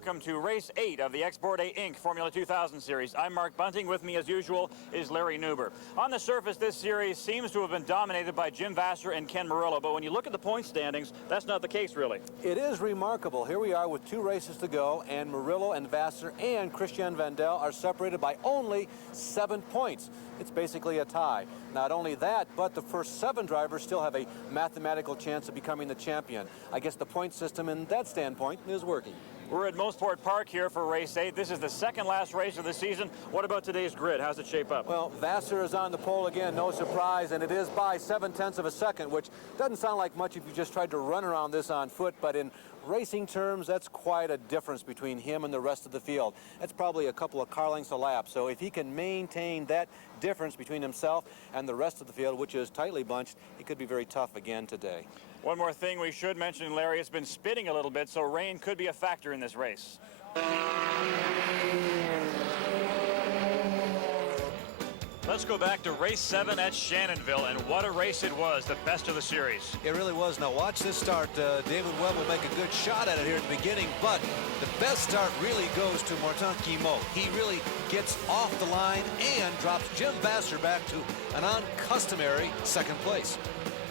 welcome to Race 8 of the Export A Inc. Formula 2000 Series. I'm Mark Bunting. With me, as usual, is Larry Nuber. On the surface, this series seems to have been dominated by Jim Vasser and Ken Murillo, but when you look at the point standings, that's not the case, really. It is remarkable. Here we are with 2 races to go, and Murillo and Vasser and Christian Vandel are separated by only 7 points. It's basically a tie. Not only that, but the first 7 drivers still have a mathematical chance of becoming the champion. I guess the point system in that standpoint is working. We're at Mosport Park here for Race 8. This is the second last race of the season. What about today's grid? How's it shape up? Well, Vasser is on the pole again, no surprise, and it is by 0.7 of a second, which doesn't sound like much if you just tried to run around this on foot, but in racing terms, that's quite a difference between him and the rest of the field. That's probably a couple of car lengths a lap, so if he can maintain that difference between himself and the rest of the field, which is tightly bunched, it could be very tough again today. One more thing we should mention, Larry, it's been spitting a little bit, so rain could be a factor in this race. Let's go back to race 7 at Shannonville, and what a race it was, the best of the series. It really was. Now watch this start. David Webb will make a good shot at it here at the beginning, but the best start really goes to Martin Guimot. He really gets off the line and drops Jim Vasser back to an uncustomary second place.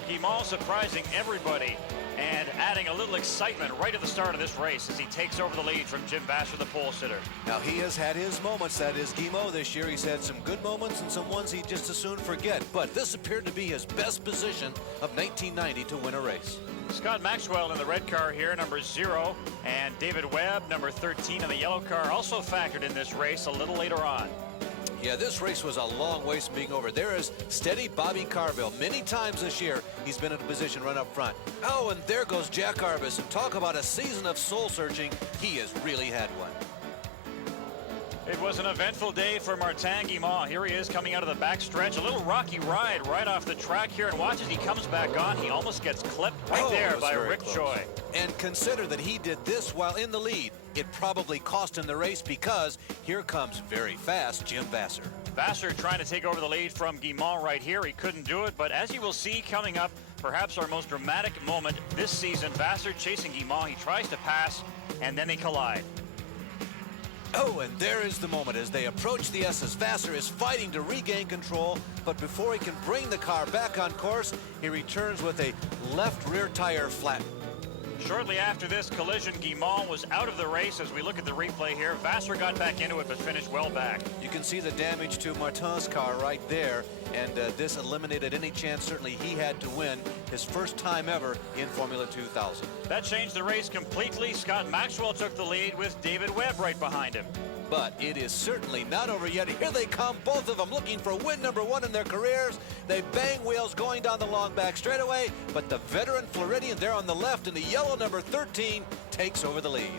Guimot surprising everybody and adding a little excitement right at the start of this race as he takes over the lead from Jim Vasser, the pole sitter. Now he has had his moments, that is Guimot this year. He's had some good moments and some ones he'd just as soon forget, but this appeared to be his best position of 1990 to win a race. Scott Maxwell in the red car here, number 0, and David Webb, number 13 in the yellow car, also factored in this race a little later on. Yeah, this race was a long ways from being over. There is steady Bobby Carville. Many times this year, he's been in a position right up front. Oh, and there goes Jack Arbus. And talk about a season of soul-searching. He has really had one. It was an eventful day for Martin Guimot. Here he is coming out of the back stretch. A little rocky ride right off the track here. And watch as he comes back on. He almost gets clipped right there by Rick Choi. And consider that he did this while in the lead. It probably cost him the race because here comes very fast Jim Vasser. Vasser trying to take over the lead from Guimot right here. He couldn't do it, but as you will see coming up, perhaps our most dramatic moment this season, Vasser chasing Guimot. He tries to pass, and then they collide. Oh, and there is the moment as they approach the S's. Vasser is fighting to regain control, but before he can bring the car back on course, he returns with a left rear tire flat. Shortly after this collision, Guimot was out of the race. As we look at the replay here, Vasser got back into it but finished well back. You can see the damage to Martin's car right there, and this eliminated any chance certainly he had to win his first time ever in Formula 2000. That changed the race completely. Scott Maxwell took the lead with David Webb right behind him. But it is certainly not over yet. Here they come, both of them looking for win number 1 in their careers. They bang wheels going down the long back straightaway, but the veteran Floridian there on the left in the yellow number 13 takes over the lead.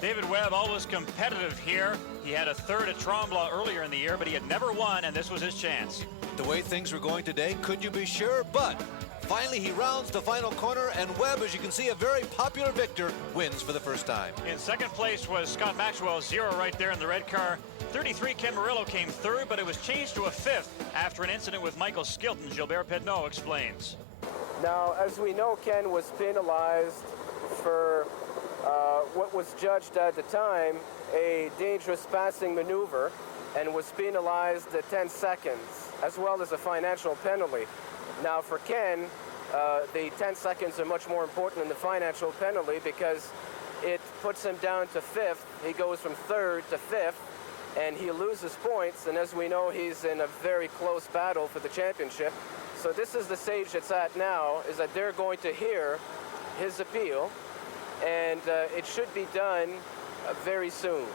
David Webb always competitive here. He had a third at Tremblant earlier in the year, but he had never won, and this was his chance. The way things were going today, could you be sure? But finally, he rounds the final corner, and Webb, as you can see, a very popular victor, wins for the first time. In second place was Scott Maxwell, 0 right there in the red car. 33, Ken Murillo came third, but it was changed to a 5th after an incident with Michael Skilton. Gilbert Pedneau explains. Now, as we know, Ken was penalized for what was judged at the time a dangerous passing maneuver and was penalized 10 seconds, as well as a financial penalty. Now for Ken, the 10 seconds are much more important than the financial penalty because it puts him down to 5th. He goes from 3rd to 5th, and he loses points, and as we know, he's in a very close battle for the championship. So this is the stage it's at now, is that they're going to hear his appeal, and it should be done very soon.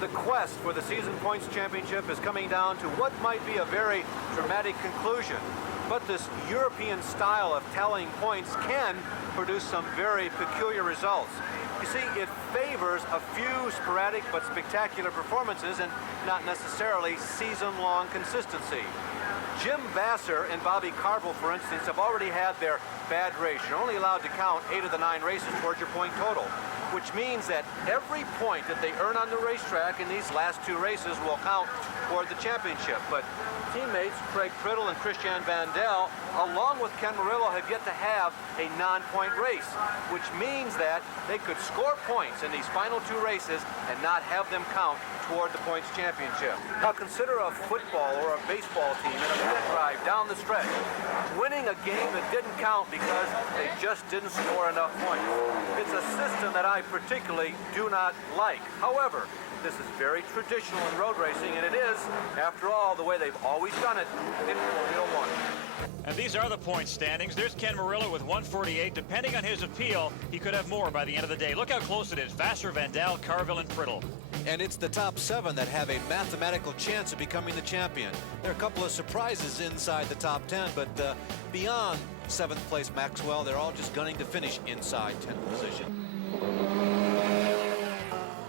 The quest for the season points championship is coming down to what might be a very dramatic conclusion. But this European style of tallying points can produce some very peculiar results. You see, it favors a few sporadic but spectacular performances and not necessarily season-long consistency. Jim Vasser and Bobby Carville, for instance, have already had their bad race. You're only allowed to count 8 of the 9 races towards your point total, which means that every point that they earn on the racetrack in these last 2 races will count toward the championship. But teammates Craig Priddle and Christian Vandel, along with Ken Murillo, have yet to have a non-point race, which means that they could score points in these final 2 races and not have them count toward the points championship. Now consider a football or a baseball team in a pit drive down the stretch, winning a game that didn't count because they just didn't score enough points. It's a system that I particularly do not like. However, this is very traditional in road racing, and it is, after all, the way they've always done it in Formula One. And these are the point standings. There's Ken Murillo with 148. Depending on his appeal, he could have more by the end of the day. Look how close it is. Vasser, Vandal, Carville, and Priddle. And it's the top 7 that have a mathematical chance of becoming the champion. There are a couple of surprises inside the top 10, but beyond 7th place Maxwell, they're all just gunning to finish inside 10th position.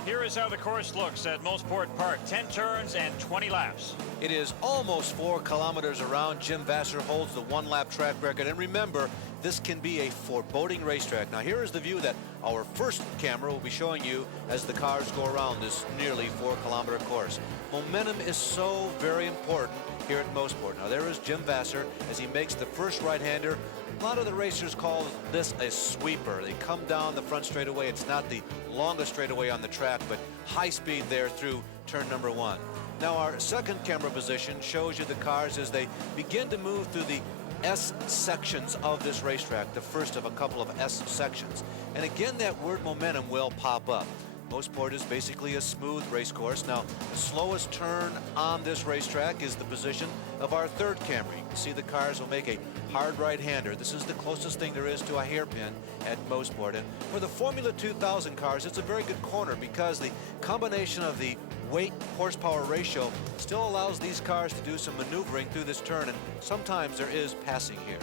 Here is how the course looks at Mosport Park. 10 turns and 20 laps. It is almost 4 kilometers around. Jim Vasser holds the 1-lap track record. And remember, this can be a foreboding racetrack. Now here is the view that our first camera will be showing you as the cars go around this nearly 4-kilometer course. Momentum is so very important here at Mosport. Now there is Jim Vasser as he makes the first right-hander. A lot of the racers call this a sweeper. They come down the front straightaway. It's not the longest straightaway on the track, but high speed there through turn number 1. Now our second camera position shows you the cars as they begin to move through the S sections of this racetrack, the first of a couple of S sections. And again, that word momentum will pop up. Mosport is basically a smooth race course. Now, the slowest turn on this racetrack is the position of our third camera. You can see the cars will make a hard right-hander. This is the closest thing there is to a hairpin at Mosport. And for the Formula 2000 cars, it's a very good corner because the combination of the weight horsepower ratio still allows these cars to do some maneuvering through this turn, and sometimes there is passing here.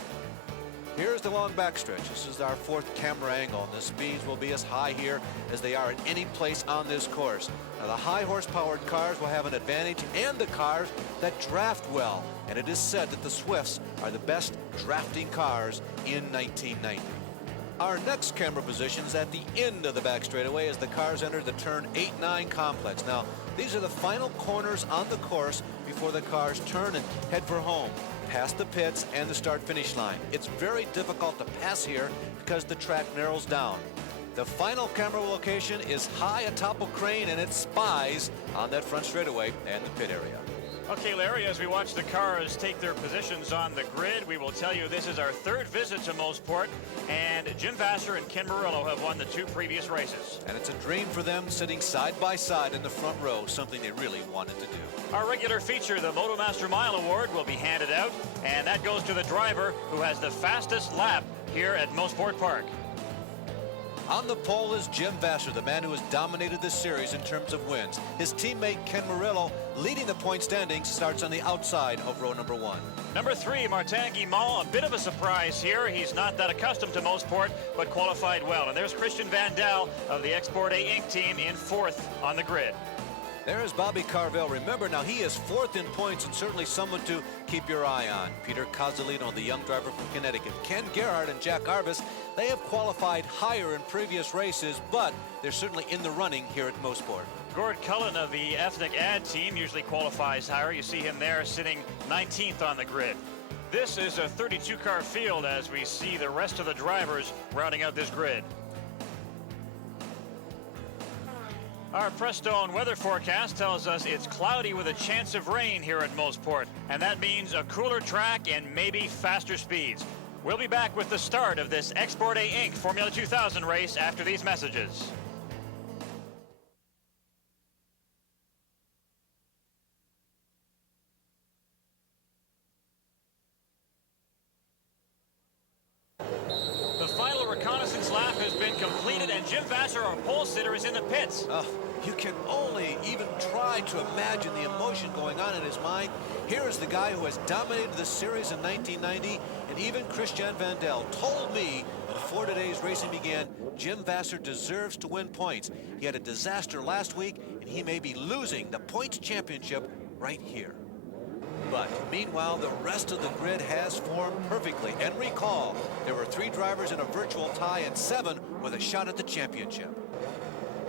Here's the long backstretch. This is our 4th camera angle, and the speeds will be as high here as they are at any place on this course. Now, the high horsepowered cars will have an advantage, and the cars that draft well. And it is said that the Swifts are the best drafting cars in 1990. Our next camera position is at the end of the back straightaway as the cars enter the turn 8-9 complex. Now, these are the final corners on the course before the cars turn and head for home, past the pits and the start-finish line. It's very difficult to pass here because the track narrows down. The final camera location is high atop a crane, and it spies on that front straightaway and the pit area. Okay, Larry, as we watch the cars take their positions on the grid, we will tell you this is our 3rd visit to Mosport, and Jim Vasser and Ken Murillo have won the 2 previous races. And it's a dream for them sitting side by side in the front row, something they really wanted to do. Our regular feature, the Motomaster Mile Award, will be handed out, and that goes to the driver who has the fastest lap here at Mosport Park. On the pole is Jim Vasser, the man who has dominated this series in terms of wins. His teammate Ken Murillo, leading the point standings, starts on the outside of row number 1. Number 3, Martin Guimont, a bit of a surprise here. He's not that accustomed to Mosport, but qualified well. And there's Christian Vandal of the Export A Inc. team in 4th on the grid. There's Bobby Carville. Remember, now he is 4th in points and certainly someone to keep your eye on. Peter Cozzolino, the young driver from Connecticut. Ken Gerhardt and Jack Arbus, they have qualified higher in previous races, but they're certainly in the running here at Mosport. Gord Cullen of the Ethnic Ad team usually qualifies higher. You see him there sitting 19th on the grid. This is a 32-car field as we see the rest of the drivers rounding out this grid. Our Firestone weather forecast tells us it's cloudy with a chance of rain here at Mosport, and that means a cooler track and maybe faster speeds. We'll be back with the start of this Export A Inc. Formula 2000 race after these messages. The final reconnaissance lap has been completed, and Jim Vasser, our pole sitter, is in the pits. You can only even try to imagine the emotion going on in his mind. Here is the guy who has dominated the series in 1990, and even Christian Vandel told me before today's racing began, Jim Vasser deserves to win points. He had a disaster last week, and he may be losing the points championship right here. But meanwhile, the rest of the grid has formed perfectly. And recall, there were 3 drivers in a virtual tie and 7 with a shot at the championship.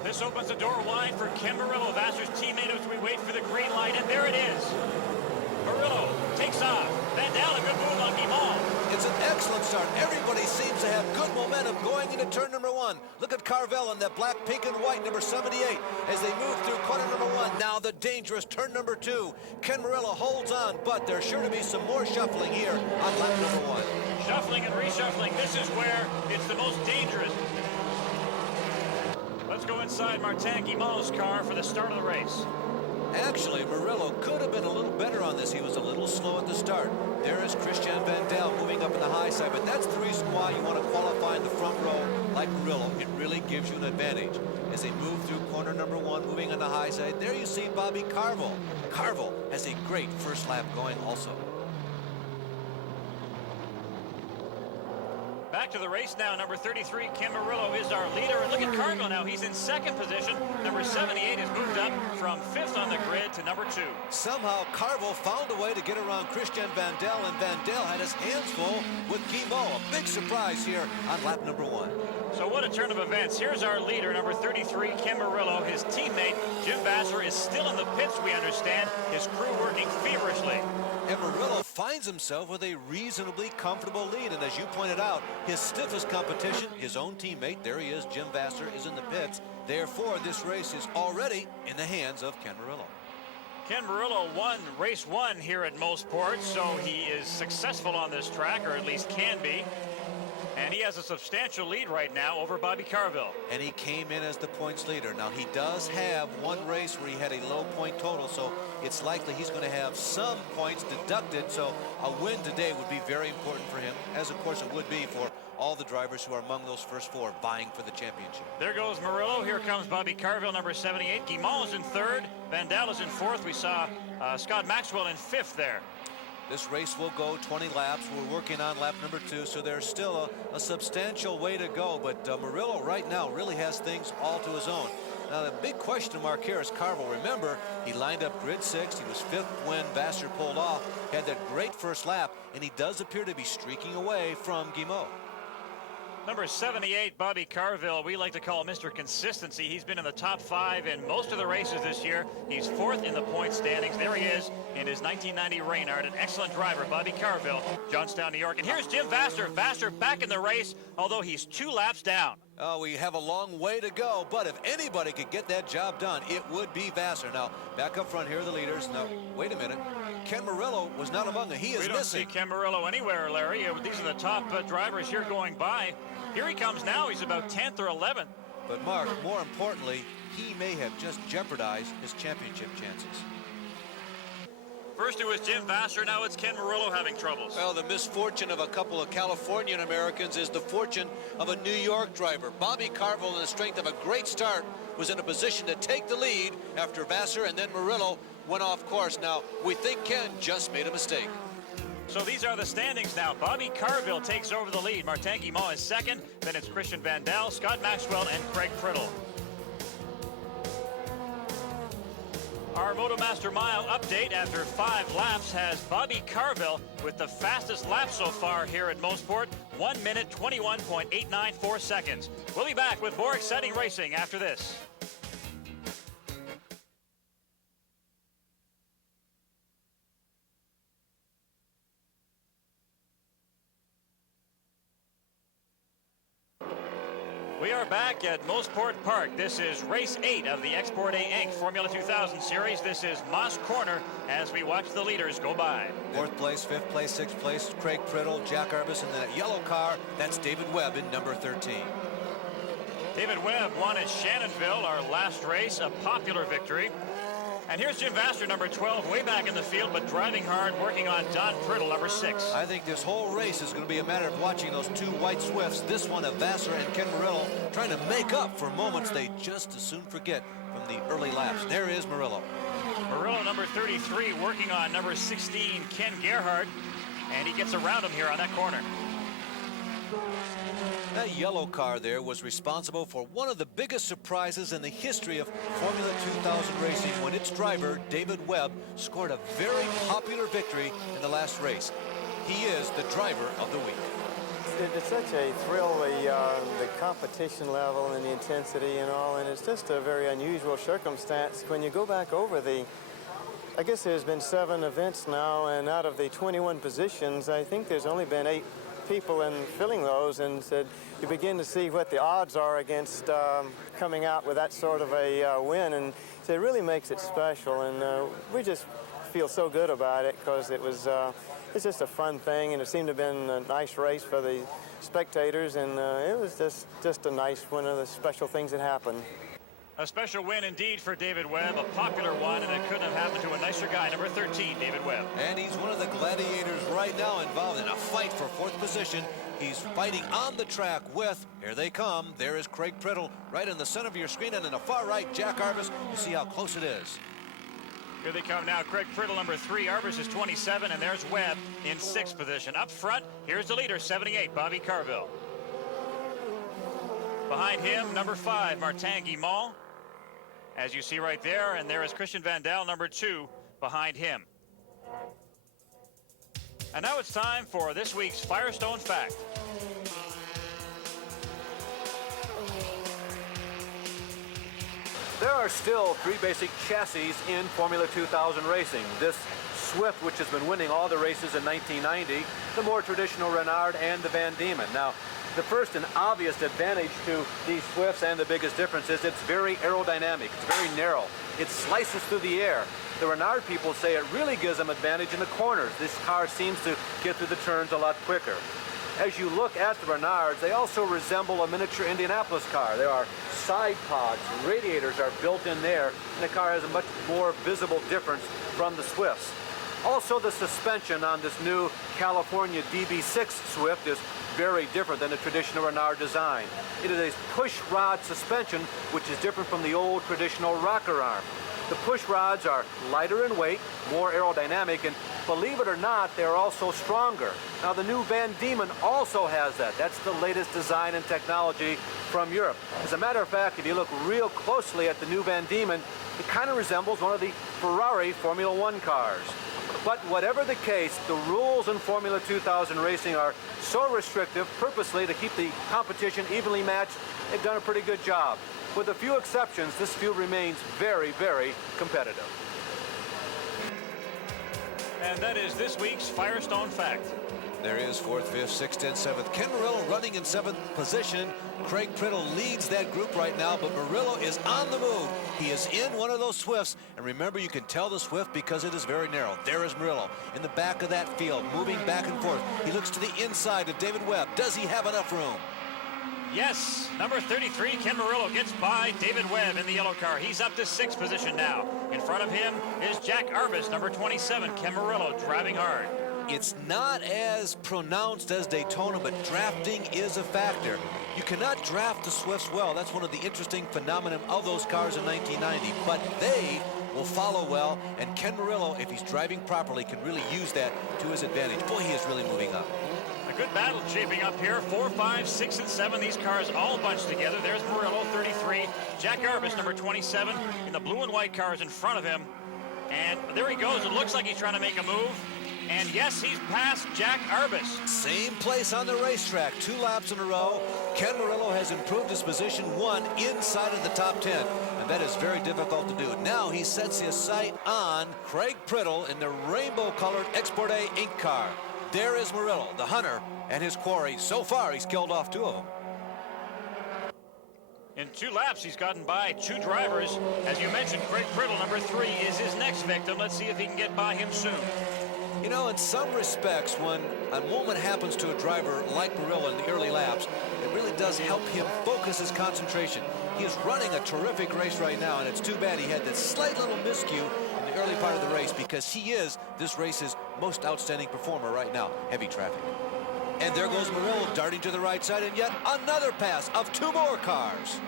This opens the door wide for Ken Murillo, Vasser's teammate, as we wait for the green light, and there it is. Murillo takes off. Van Dale, a good move on Guimont. It's an excellent start. Everybody seems to have good momentum going into turn number 1. Look at Carvel in that black, pink, and white, number 78, as they move through corner number 1. Now the dangerous turn number 2. Ken Murillo holds on, but there's sure to be some more shuffling here on lap number 1. Shuffling and reshuffling. This is where it's the most dangerous. Let's go inside Martin Guimont's car for the start of the race. Actually, Murillo could have been a little better on this. He was a little slow at the start. There is Christian Van Dale moving up in the high side, but that's the reason why you want to qualify in the front row like Murillo. It really gives you an advantage. As they move through corner number 1, moving on the high side, there you see Bobby Carvel. Carvel has a great first lap going also. Back to the race now. Number 33, Ken Murillo, is our leader. And look at Carvel now. He's in second position. Number 78 has moved up from 5th on the grid to number 2. Somehow Carvel found a way to get around Christian Van Dale, and Van Dale had his hands full with Guimont. A big surprise here on lap number 1. So what a turn of events. Here's our leader, number 33, Ken Murillo. His teammate, Jim Vasser, is still in the pits, we understand. His crew working feverishly. And Murillo finds himself with a reasonably comfortable lead. And as you pointed out, his stiffest competition, his own teammate, there he is, Jim Vasser, is in the pits. Therefore, this race is already in the hands of Ken Murillo. Ken Murillo won race 1 here at Mosport, so he is successful on this track, or at least can be. And he has a substantial lead right now over Bobby Carvel. And he came in as the points leader. Now, he does have one race where he had a low point total, so it's likely he's going to have some points deducted. So a win today would be very important for him, as of course it would be for all the drivers who are among those first 4 vying for the championship. There goes Murillo. Here comes Bobby Carvel, number 78. Guimont is in 3rd. Van Dale is in 4th. We saw Scott Maxwell in 5th there. This race will go 20 laps. We're working on lap number 2, so there's still a substantial way to go. But Murillo right now really has things all to his own. Now, the big question mark here is Carvel. Remember, he lined up grid 6. He was 5th when Vasser pulled off. Had that great first lap, and he does appear to be streaking away from Guimont. Number 78, Bobby Carvel, we like to call Mr. Consistency. He's been in the top 5 in most of the races this year. He's 4th in the point standings. There he is in his 1990 Reynard. An excellent driver, Bobby Carvel, Johnstown, New York. And here's Jim Vasser. Vasser back in the race, although he's 2 laps down. Oh, we have a long way to go, but if anybody could get that job done, it would be Vasser. Now, back up front here are the leaders. Now, wait a minute. Ken Murillo was not among them. He is missing. We don't see Ken Murillo anywhere, Larry. These are the top drivers here going by. Here he comes now. He's about 10th or 11th. But, Mark, more importantly, he may have just jeopardized his championship chances. First it was Jim Vasser, now it's Ken Murillo having troubles. Well, the misfortune of a couple of Californian Americans is the fortune of a New York driver. Bobby Carvel, in the strength of a great start, was in a position to take the lead after Vasser and then Murillo went off course. Now, we think Ken just made a mistake. So these are the standings now. Bobby Carvel takes over the lead. Martin Guimont is 2nd. Then it's Christian Van Dale, Scott Maxwell, and Craig Priddle. Our MotoMaster Mile update after 5 laps has Bobby Carvel with the fastest lap so far here at Mosport, 1 minute 21.894 seconds. We'll be back with more exciting racing after this. We are back at Mosport Park. This is race 8 of the Export A Inc. Formula 2000 series. This is Moss Corner as we watch the leaders go by. 4th place, 5th place, 6th place, Craig Priddle, Jack Arbus in that yellow car. That's David Webb in number 13. David Webb won at Shannonville, our last race, a popular victory. And here's Jim Vasser, number 12, way back in the field, but driving hard, working on Don Priddle, number 6. I think this whole race is going to be a matter of watching those 2 white Swifts, this one of Vasser and Ken Murillo, trying to make up for moments they just as soon forget from the early laps. There is Murillo. Murillo, number 33, working on number 16, Ken Gerhardt, and he gets around him here on that corner. That yellow car there was responsible for one of the biggest surprises in the history of Formula 2000 racing when its driver, David Webb, scored a very popular victory in the last race. He is the driver of the week. It's such a thrill, the competition level and the intensity and all, and it's just a very unusual circumstance. When you go back over I guess there's been 7 events now, and out of the 21 positions, I think there's only been 8 people in filling those, and said you begin to see what the odds are against coming out with that sort of a win, and so it really makes it special, and we just feel so good about it because it's just a fun thing, and it seemed to have been a nice race for the spectators, and it was just a nice one of the special things that happened. A special win indeed for David Webb, a popular one, and it couldn't have happened to a nicer guy, number 13, David Webb. And he's one of the gladiators right now involved in a fight for 4th position. He's fighting on the track with, here they come, there is Craig Priddle right in the center of your screen, and in the far right, Jack Arbus. You see how close it is. Here they come now. Craig Priddle, number 3. Arbus is 27, and there's Webb in 6th position. Up front, here's the leader, 78, Bobby Carville. Behind him, number 5, Martin Guimont, as you see right there, and there is Christian Van Dal, number 2, behind him. And now it's time for this week's Firestone Fact. There are still 3 basic chassis in Formula 2000 racing. This Swift, which has been winning all the races in 1990, the more traditional Renard, and the Van Diemen. Now, the first and obvious advantage to these Swifts, and the biggest difference, is it's very aerodynamic. It's very narrow. It slices through the air. The Renard people say it really gives them advantage in the corners. This car seems to get through the turns a lot quicker. As you look at the Renards, they also resemble a miniature Indianapolis car. There are side pods, radiators are built in there, and the car has a much more visible difference from the Swifts. Also, the suspension on this new California DB6 Swift is very different than the traditional Renard design. It is a push rod suspension, which is different from the old traditional rocker arm. The push rods are lighter in weight, more aerodynamic, and believe it or not, they're also stronger. Now, the new Van Diemen also has that. That's the latest design and technology from Europe. As a matter of fact, if you look real closely at the new Van Diemen, it kind of resembles one of the Ferrari Formula 1 cars. But whatever the case, the rules in Formula 2000 racing are so restrictive purposely to keep the competition evenly matched. They've done a pretty good job. With a few exceptions, this field remains very, very competitive. And that is this week's Firestone Fact. There is 4th, 5th, 6th, and 7th. Ken Murillo running in 7th position. Craig Priddle leads that group right now, but Murillo is on the move. He is in one of those Swifts, and remember, you can tell the Swift because it is very narrow. There is Murillo in the back of that field, moving back and forth. He looks to the inside of David Webb. Does he have enough room? Yes, number 33, Ken Murillo, gets by David Webb in the yellow car. He's up to 6th position now. In front of him is Jack Arbus, number 27, Ken Murillo, driving hard. It's not as pronounced as Daytona, but drafting is a factor. You cannot draft the Swifts well. That's one of the interesting phenomena of those cars in 1990, but they will follow well, and Ken Murillo, if he's driving properly, can really use that to his advantage. Boy, he is really moving up. A good battle shaping up here. 4, 5, 6, and 7. These cars all bunched together. There's Murillo, 33. Jack Arbus, number 27, in the blue and white cars in front of him. And there he goes. It looks like he's trying to make a move. And yes, he's passed Jack Arbus. Same place on the racetrack, 2 laps in a row. Ken Murillo has improved his position 1 inside of the top 10. And that is very difficult to do. Now he sets his sight on Craig Priddle in the rainbow-colored Export A Inc. car. There is Murillo, the hunter, and his quarry. So far, he's killed off 2 of them. In 2 laps, he's gotten by 2 drivers. As you mentioned, Craig Priddle, number 3, is his next victim. Let's see if he can get by him soon. You know, in some respects, when a moment happens to a driver like Murillo in the early laps, it really does help him focus his concentration. He is running a terrific race right now, and it's too bad he had that slight little miscue in the early part of the race, because he is this race's most outstanding performer right now. Heavy traffic. And there goes Murillo darting to the right side, and yet another pass of 2 more cars.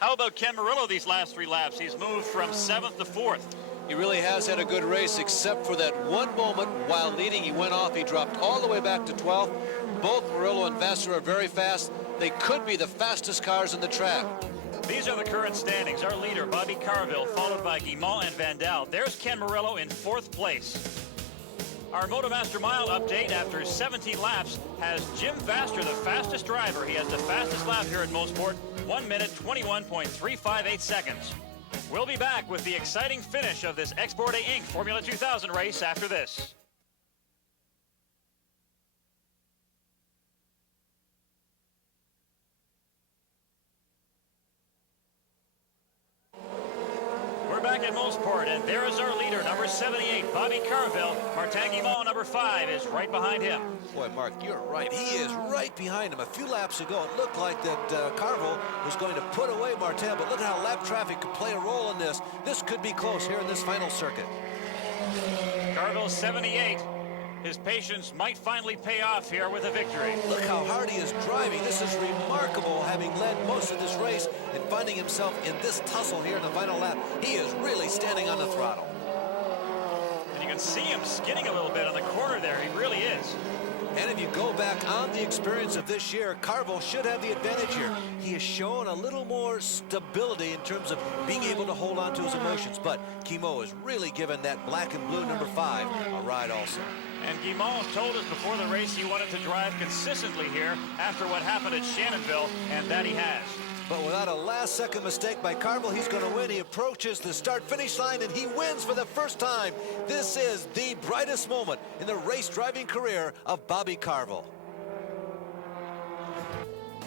How about Ken Murillo these last 3 laps? He's moved from 7th to 4th. He really has had a good race, except for that one moment while leading. He went off. He dropped all the way back to 12th. Both Murillo and Vasser are very fast. They could be the fastest cars in the track. These are the current standings. Our leader, Bobby Carville, followed by Guimont and Vandal. There's Ken Murillo in 4th place. Our Motomaster Mile update after 17 laps has Jim Vasser, the fastest driver. He has the fastest lap here at Mosport, 1 minute 21.358 seconds. We'll be back with the exciting finish of this Export A Inc. Formula 2000 race after this. We're back at Mosport, and there is our leader, number 78, Bobby Carville. Martin Guimont, number 5, is right behind him. Boy, Mark, you're right. He is right behind him. A few laps ago, it looked like that Carville was going to put away Martin, but look at how lap traffic could play a role in this. This could be close here in this final circuit. Carville, 78. His patience might finally pay off here with a victory. Look how hard he is driving. This is remarkable, having led most of this race and finding himself in this tussle here in the final lap. He is really standing on the throttle. And you can see him skidding a little bit on the corner there. He really is. And if you go back on the experience of this year, Carville should have the advantage here. He has shown a little more stability in terms of being able to hold on to his emotions. But Guimont has really given that black and blue number 5 a ride also. And Guimont told us before the race he wanted to drive consistently here after what happened at Shannonville, and that he has. But without a last-second mistake by Carville, he's going to win. He approaches the start-finish line, and he wins for the first time. This is the brightest moment in the race-driving career of Bobby Carville.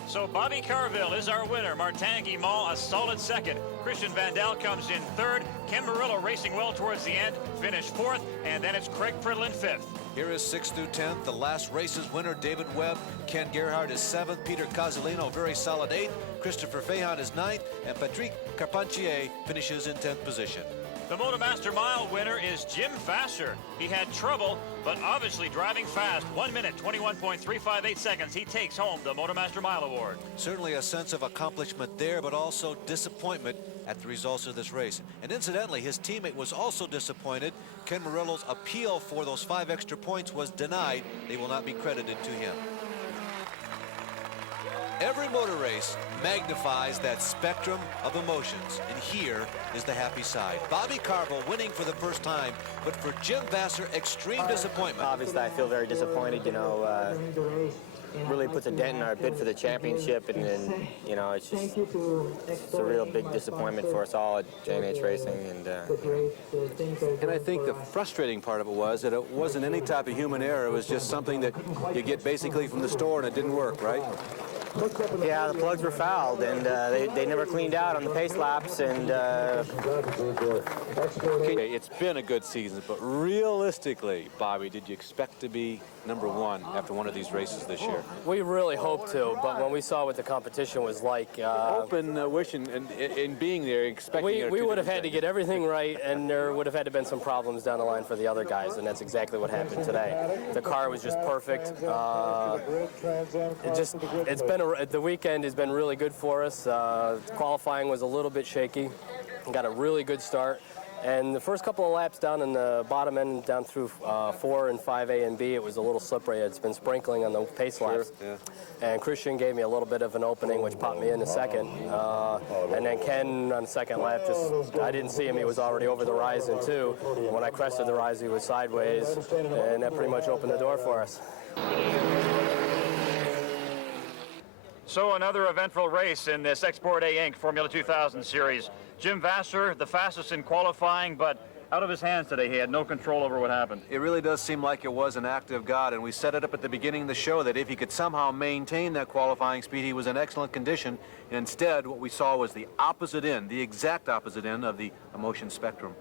So Bobby Carville is our winner. Martin Guimont a solid second. Christian Vandal comes in 3rd. Ken Murillo racing well towards the end, finished 4th, and then it's Craig Pridlin 5th. Here is 6th through 10th. The last race's winner, David Webb. Ken Gerhardt is 7th. Peter Casalino, very solid 8th. Christopher Fehan is 9th. And Patrick Carpentier finishes in 10th position. The Motomaster Mile winner is Jim Vasser. He had trouble, but obviously driving fast. 1 minute, 21.358 seconds. He takes home the Motomaster Mile Award. Certainly a sense of accomplishment there, but also disappointment at the results of this race. And incidentally, his teammate was also disappointed. Ken Murillo's appeal for those 5 extra points was denied. They will not be credited to him. Every motor race magnifies that spectrum of emotions, and here is the happy side. Bobby Carville winning for the first time, but for Jim Vasser, extreme disappointment. Obviously, I feel very disappointed. You know, really puts a dent in our bid for the championship, and you know, it's a real big disappointment for us all at J&H Racing. And I think the frustrating part of it was that it wasn't any type of human error. It was just something that you get basically from the store, and it didn't work, right? Yeah, the plugs were fouled, and they never cleaned out on the pace laps, and Okay, it's been a good season, but realistically, Bobby, did you expect to be number 1 after one of these races this year? We really hoped to, but when we saw what the competition was like, Open, wishing, and in being there, expecting we would have had to get everything right, and there would have had to been some problems down the line for the other guys, and that's exactly what happened today. The car was just perfect. The weekend has been really good for us. Qualifying was a little bit shaky. Got a really good start. And the first couple of laps down in the bottom end, down through 4 and 5A and B, it was a little slippery. It's been sprinkling on the pace laps. Yeah. And Christian gave me a little bit of an opening, which popped me in the second. And then Ken on the second lap, I didn't see him. He was already over the horizon, too. And when I crested the rise, he was sideways. And that pretty much opened the door for us. So another eventful race in this Export A Inc. Formula 2000 series. Jim Vasser, the fastest in qualifying, but out of his hands today. He had no control over what happened. It really does seem like it was an act of God, and we set it up at the beginning of the show that if he could somehow maintain that qualifying speed, he was in excellent condition. And instead, what we saw was the opposite end, the exact opposite end of the emotion spectrum.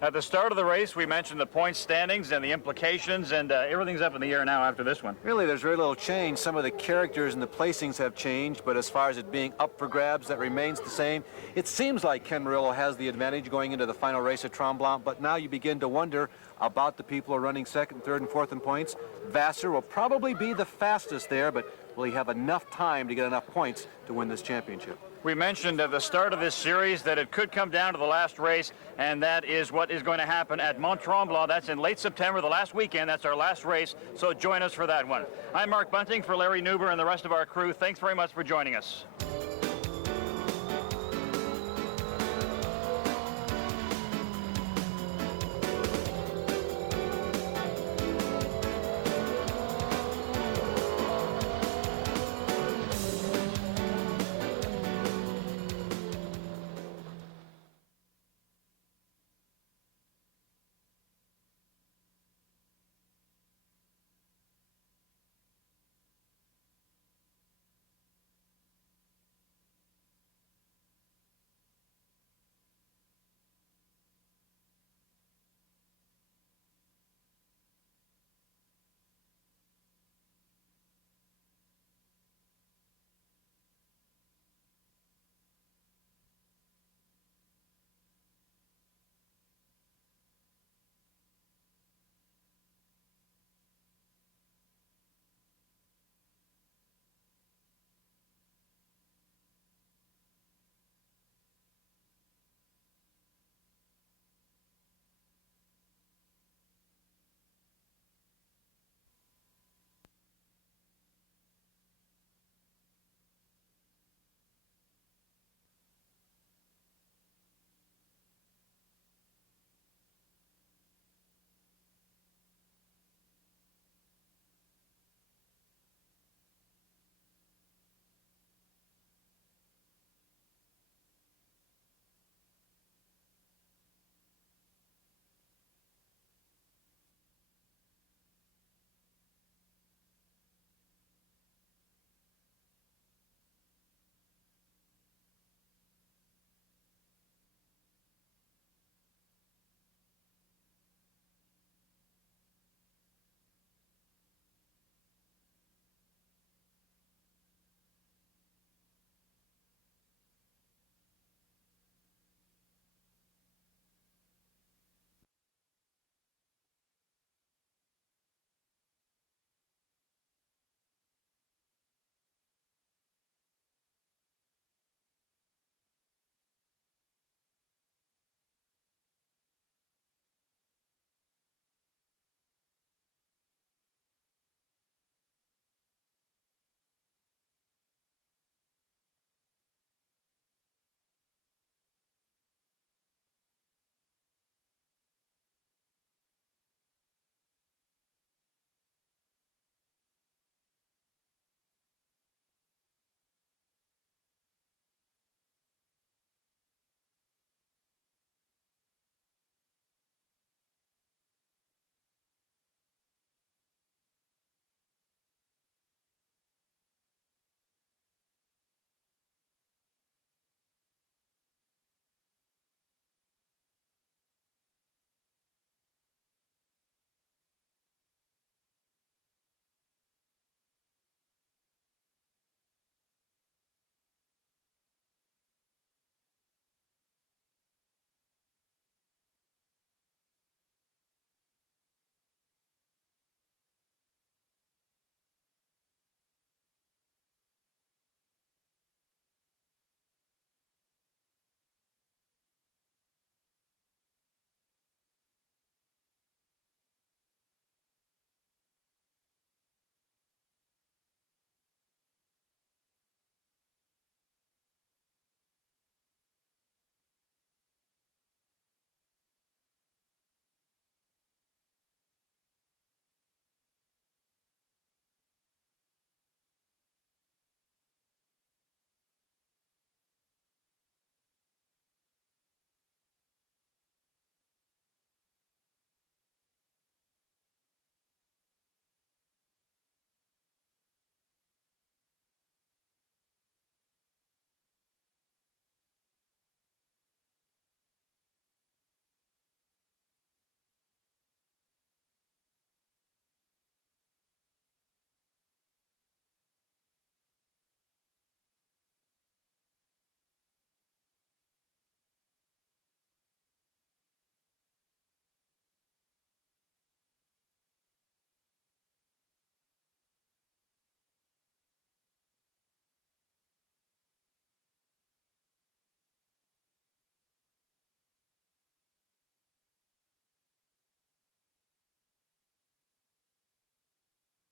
At the start of the race, we mentioned the point standings and the implications, and everything's up in the air now after this one. Really, there's very little change. Some of the characters and the placings have changed, but as far as it being up for grabs, that remains the same. It seems like Ken Murillo has the advantage going into the final race at Tremblant, but now you begin to wonder about the people who are running second, third, and fourth in points. Vasser will probably be the fastest there, but will he have enough time to get enough points to win this championship? We mentioned at the start of this series that it could come down to the last race, and that is what is going to happen at Mont-Tremblant. That's in late September, the last weekend. That's our last race, so join us for that one. I'm Mark Bunting for Larry Nuber and the rest of our crew. Thanks very much for joining us.